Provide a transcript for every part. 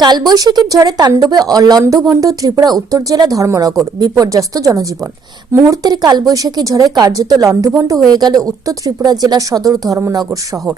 কালবৈশাখীর ঝড়ে তাণ্ডবে লণ্ডভণ্ড ত্রিপুরা উত্তর জেলা ধর্মনগর, বিপর্যস্ত জনজীবন। মুহূর্তের কালবৈশাখী ঝড়ে কার্যত লণ্ডভণ্ড হয়ে গেল উত্তর ত্রিপুরা জেলার সদর ধর্মনগর শহর।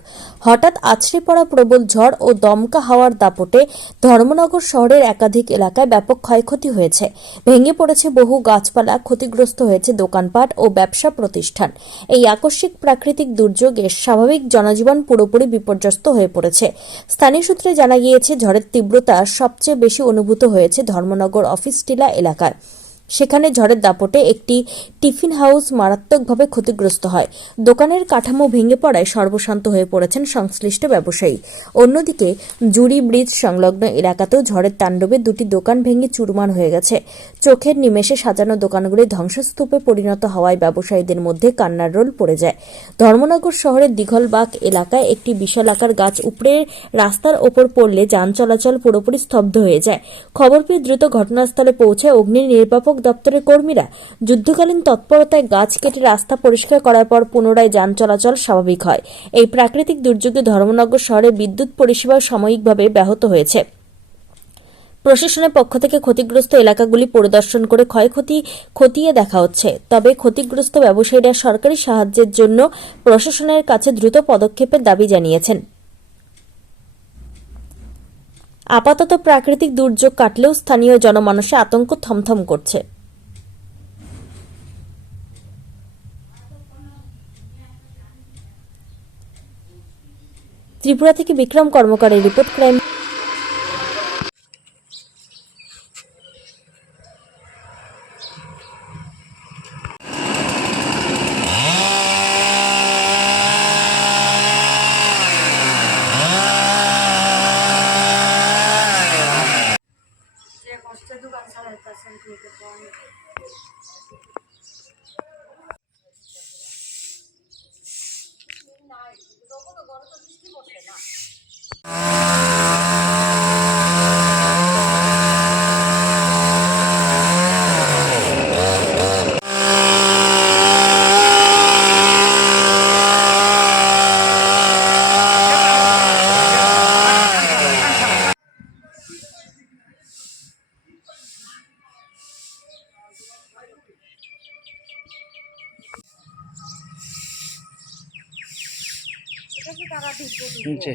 হঠাৎ আছড়ে পড়া প্রবল ঝড় ও দমকা হাওয়ার দাপটে ধর্মনগর শহরের একাধিক এলাকায় ব্যাপক ক্ষয়ক্ষতি হয়েছে। ভেঙে পড়েছে বহু গাছপালা, ক্ষতিগ্রস্ত হয়েছে দোকানপাট ও ব্যবসা প্রতিষ্ঠান। এই আকস্মিক প্রাকৃতিক দুর্যোগে স্বাভাবিক জনজীবন পুরোপুরি বিপর্যস্ত হয়ে পড়েছে। স্থানীয় সূত্রে জানা গিয়েছে, ঝড়ের তীব্রতা সবচেয়ে বেশি অনুভূত হয়েছে ধর্মনগর অফিস টিলা এলাকায়। সেখানে ঝড়ের দাপটে একটি টিফিন হাউস মারাত্মকভাবে ক্ষতিগ্রস্ত হয়। দোকানের কাঠামো ভেঙে পড়ায় সর্বশান্ত হয়ে পড়েছেন সংশ্লিষ্ট ব্যবসায়ী। অন্যদিকে জুড়ি ব্রিজ সংলগ্ন এলাকাতেও ঝড়ের তাণ্ডবে দুটি দোকান ভেঙে চুরমার হয়ে গেছে। চোখের নিমেষে সাজানো দোকানগুলি ধ্বংসস্তূপে পরিণত হওয়ায় ব্যবসায়ীদের মধ্যে কান্নার রোল পড়ে যায়। ধর্মনগর শহরের দীঘলবাগ এলাকায় একটি বিশালাকার গাছ উপড়ে রাস্তার ওপর পড়লে যান চলাচল পুরোপুরি স্তব্ধ হয়ে যায়। খবর পেয়ে দ্রুত ঘটনাস্থলে পৌঁছায় অগ্নি নির্বাপক দপ্তরের কর্মীরা। যুদ্ধকালীন তৎপরতায় গাছ কেটে রাস্তা পরিষ্কার করার পর পুনরায় যান চলাচল স্বাভাবিক হয়। এই প্রাকৃতিক দুর্যোগে ধর্মনগর শহরে বিদ্যুৎ পরিষেবা সাময়িকভাবে ব্যাহত হয়েছে। প্রশাসনের পক্ষ থেকে ক্ষতিগ্রস্ত এলাকাগুলি পরিদর্শন করে ক্ষয়ক্ষতি খতিয়ে দেখা হচ্ছে। তবে ক্ষতিগ্রস্ত ব্যবসায়ীরা সরকারি সাহায্যের জন্য প্রশাসনের কাছে দ্রুত পদক্ষেপের দাবি জানিয়েছেন। আপাতত প্রাকৃতিক দুর্যোগ কাটলেও স্থানীয় জনমানসে আতঙ্ক থমথম করছে। ত্রিপুরা থেকে বিক্রম কর্মকারের রিপোর্ট, ক্রাইম। নিচে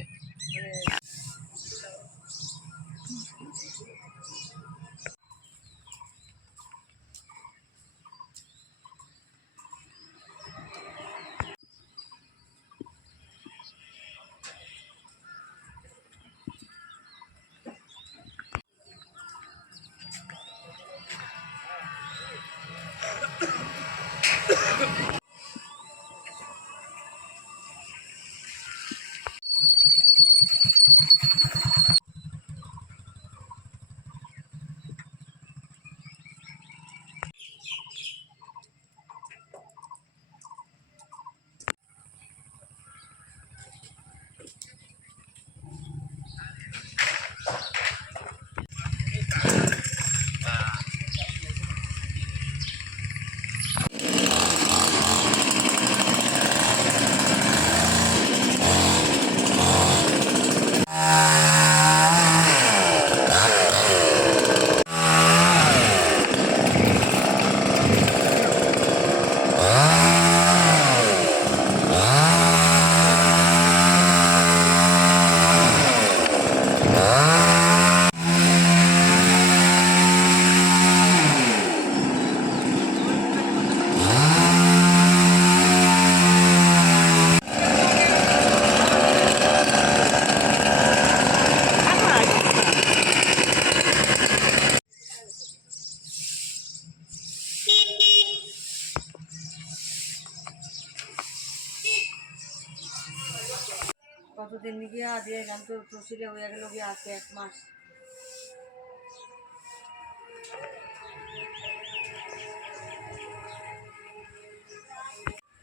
কতদিন গিয়া দিয়ে গান তো তসিলে হয়ে গেল গিয়ে আজকে 1 মাস।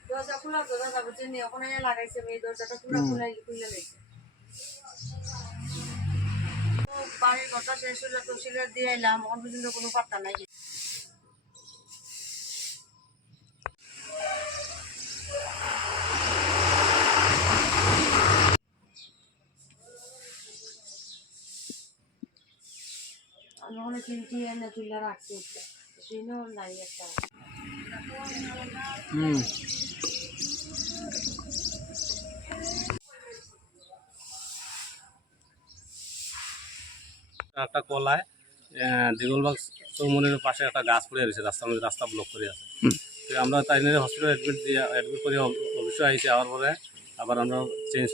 দরজা খোলা তো দাদা বুঝছেন ওখানে লাগাইছে, এই দরজাটা পুরো খুলে লেগেছে। বাড়ির ঘরটা শেষ হলে তসিলে দিয়ে এলাম, এখন পর্যন্ত কোনো পাত্তা নাই। আমি ওখানে চিনছি এনে তুলে রাখছি শুনেও নাই একটা একটা কলায় দিগলবাগ চৌমনির পাশে একটা গাছ পড়ে রয়েছে রাস্তার মধ্যে, রাস্তা ব্লক করে আছে। তো আমরা তাই নিয়ে হসপিটাল অ্যাডমিট করে অফিসে আইসি আওয়ার পরে আবার আমরা চেঞ্জ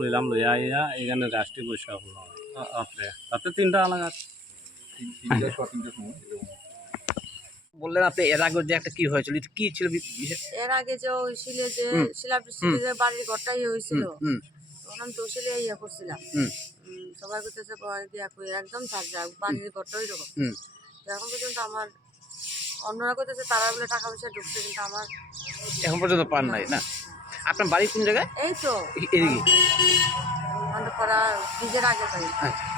লইলাম, লইয়া আইয়া এইখানে গাছটি পরিষ্কার করলাম রাত্রে। রাত্রে 3টা আলাদা বললেন আপনি এর আগে যে একটা কি হয়েছিল, এটা কি ছিল বিশেষ? এর আগে যে ওই শিলে যে শিলাবৃষ্টিতে যে বাড়ির ঘরটা ইয়ে হয়েছিল তখন আমি তো শিলে ইয়ে করছিলাম। সবাই করতেছে দিয়া কই একদম থাক যাক বাড়ির ঘরটা ওই রকম। এখন পর্যন্ত আমার অন্যরা করতেছে তারা বলে টাকা পয়সা ঢুকছে, কিন্তু আমার এখন পর্যন্ত পান নাই না? আপনার বাড়ি কোন জায়গায়? এই তো এদিকে? আমাদের পাড়া ব্রিজের আগে যাই। আচ্ছা।